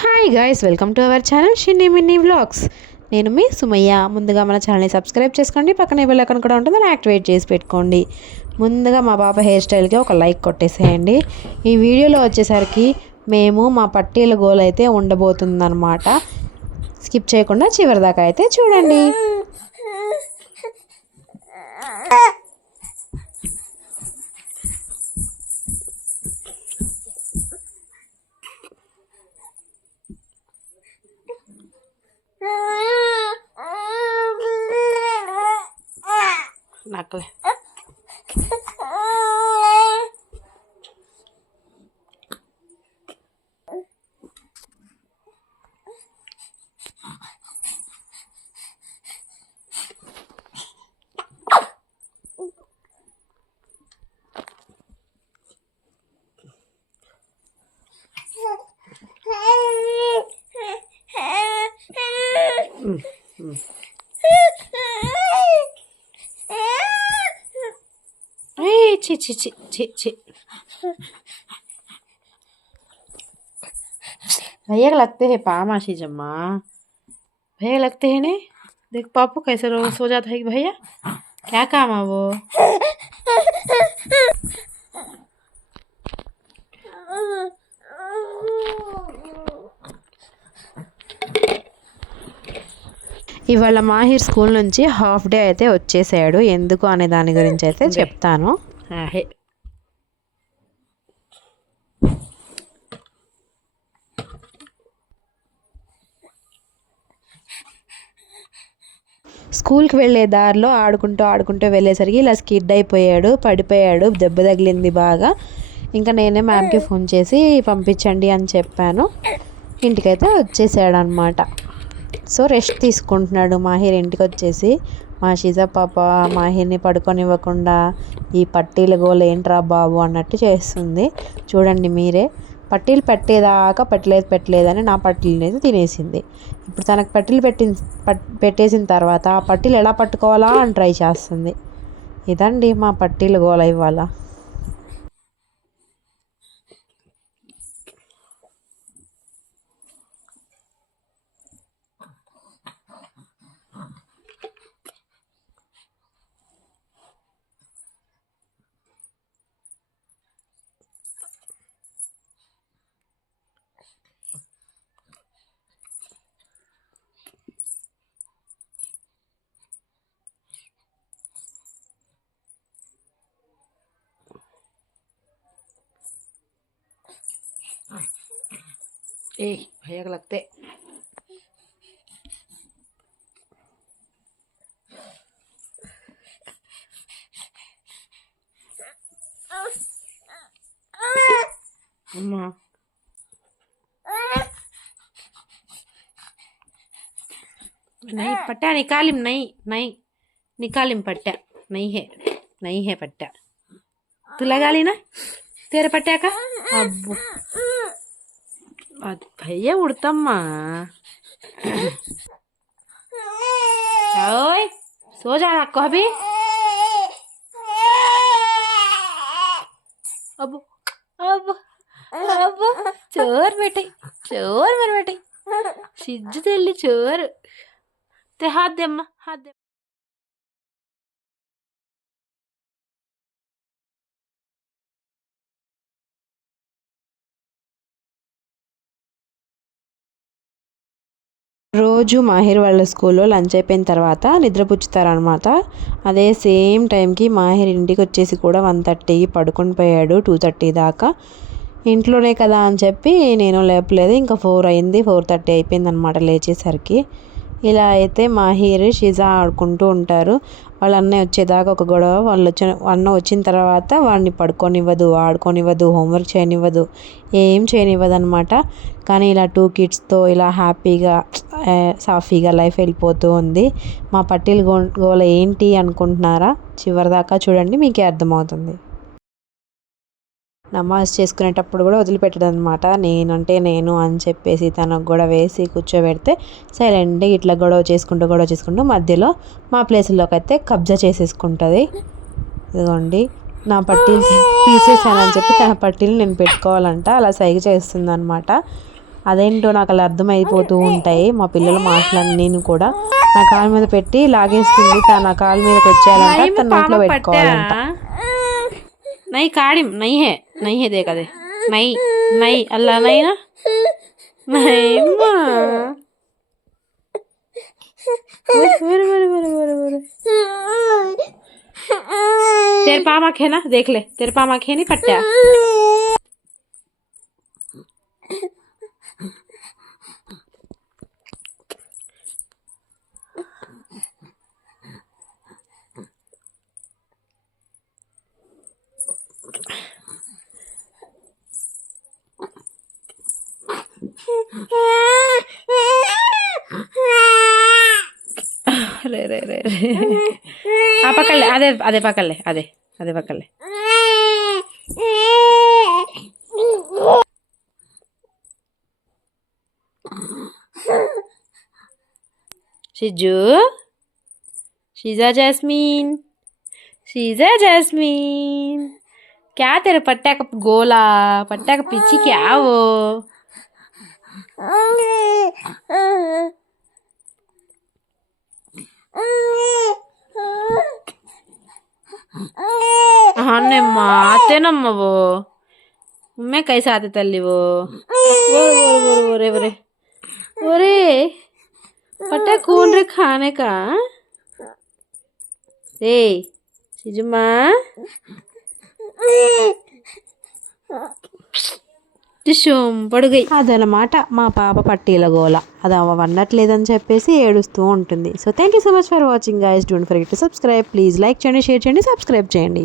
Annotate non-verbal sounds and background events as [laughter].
Hi guys welcome to our channel Shinni Minni vlogs నేను మీ Sumayya. ముందుగా మన ఛానల్ని సబ్స్క్రైబ్ చేసుకోండి పక్కన బెల్ ఐకాన్ కూడా ఉంటుంది దాన్ని యాక్టివేట్ చేసి పెట్టుకోండి. ముందుగా మా పాప హెయిర్ స్టైల్కి ఒక లైక్ కొట్టేసేయండి. ఈ వీడియోలో వచ్చేసరికి మేము మా పట్టీల గోల్ అయితే ఉండబోతుందన్నమాట. స్కిప్ చేయకుండా చివరి దాకా అయితే చూడండి. [laughs] [laughs] నక్కలే ఏ [laughs] చి చి చి చి చి भैया को लगते हैं पा मासी जम्मा भैया लगते हैं ने देख पापू कैसे रोज सो जाता है कि भैया क्या काम है वो ఇవాళ మాహిర్ స్కూల్ నుంచి హాఫ్ డే అయితే వచ్చేసాడు ఎందుకు అనే దాని గురించి అయితే చెప్తాను హే స్కూల్కి వెళ్ళే దారిలో ఆడుకుంటూ ఆడుకుంటూ వెళ్ళేసరికి ఇలా స్కిడ్ అయిపోయాడు పడిపోయాడు దెబ్బ తగిలింది బాగా. ఇంకా నేనే మ్యామ్కి ఫోన్ చేసి పంపించండి అని చెప్పాను. ఇంటికైతే వచ్చేసాడు అనమాట సో రెస్ట్ తీసుకుంటున్నాడు మాహిర్ ఇంటికి వచ్చేసి. మా షిజా పాప మాహిర్ని పడుకొనివ్వకుండా ఈ పట్టీల గోలు ఏంట్రా బాబు అన్నట్టు చేస్తుంది. చూడండి మీరే పట్టీలు పెట్టేదాకా పెట్టలేదు పెట్టలేదని నా పట్టీలు అనేది తినేసింది. ఇప్పుడు తనకు పట్టీలు పెట్టి పెట్టేసిన తర్వాత ఆ పట్టీలు ఎలా పట్టుకోవాలా అని ట్రై చేస్తుంది. ఇదండి మా పట్టీలు గోల ఇవ్వాలా ए भैया को लगते अम्मा नहीं पट्टा निकालिम नहीं नहीं निकालिम पट्टा नहीं है नहीं है पट्टा तू लगा ली ना तेरे पट्टा का अब అది భయ్య ఉడతమ్మా ओए सो जा रखो अभी अब अब अब चोर बेटे चोर मेरे बेटे सिज्जु तेली चोर ते हाथ दे अम्मा हाथ दे రోజు మాహిర్ వాళ్ళ స్కూల్లో లంచ్ అయిపోయిన తర్వాత నిద్రపుచ్చుతారనమాట అదే సేమ్ టైంకి మాహిర్ ఇంటికి వచ్చేసి కూడా వన్ థర్టీకి పడుకొని పోయాడు టూ థర్టీ దాకా. ఇంట్లోనే కదా అని చెప్పి నేను లేపలేదు. ఇంకా ఫోర్ అయింది. ఫోర్ థర్టీ అయిపోయింది అనమాట లేచేసరికి. ఇలా అయితే మాహిర్ షిజా ఆడుకుంటూ ఉంటారు. వాళ్ళ అన్నయ్య వచ్చేదాకా ఒక గొడవ. వాళ్ళు వచ్చిన అన్న వచ్చిన తర్వాత వాడిని పడుకోనివ్వదు ఆడుకోనివ్వదు హోంవర్క్ చేయనివ్వదు ఏం చేయనివ్వదు అనమాట కానీ ఇలా టూ కిడ్స్తో ఇలా హ్యాపీగా సాఫీగా లైఫ్ వెళ్ళిపోతూ ఉంది. మా పట్టీలు గోల ఏంటి అనుకుంటున్నారా? చివరిదాకా చూడండి మీకే అర్థమవుతుంది. నమాజ్ చేసుకునేటప్పుడు కూడా వదిలిపెట్టడం అనమాట నేనంటే నేను అని చెప్పేసి తనకు కూడా వేసి కూర్చోబెడితే సైలెంట్గా ఇట్లా గొడవ చేసుకుంటూ గొడవ చేసుకుంటూ మధ్యలో మా ప్లేస్లోకి అయితే కబ్జా చేసేసుకుంటుంది. ఇదిగోండి నా పట్టీలు తీసేసానని చెప్పి తన పట్టీలు నేను పెట్టుకోవాలంట. అలా సైగ చేస్తుంది అనమాట అదేంటో నాకు అలా అర్థమైపోతూ ఉంటాయి. మా పిల్లలు మాట్లాడి నేను కూడా నా కాలు మీద పెట్టి లాగేస్తుంది. తన కాలు మీదకి వచ్చేయాలంట తన నోట్లో పెట్టుకోవాలంట. నై కాడి నై नहीं है देखा दे। नहीं नहीं, अल्लाह नहीं ना। नहीं, माँ। तेरे पामा खेना देख ले। तेरे पामा आखे नहीं पट्टा रे रे रे रे ఆ పక్కలే అదే అదే పక్కలే అదే అదే పక్కలే షిజు शीजा जैस्मीन शीजा जैस्मीन क्या तेरे पट्टा का गोला पट्टा का पीछे क्या वो అన్నమ్మా అతేనమ్మా ఓ ఉమ్మే కై సాత తల్లి ఓ ఒరే ఒరే ఒరే పట్టా కూన్రే ఖానేకా రే సిజుమా టిష్యూమ్ పడుగై. అదనమాట మా పాప పట్టీల గోల. అది అవ వండట్లేదని చెప్పేసి ఏడుస్తూ ఉంటుంది. So thank you so much for watching guys don't forget to subscribe please like చేయండి షేర్ చేయండి సబ్స్క్రైబ్ చేయండి.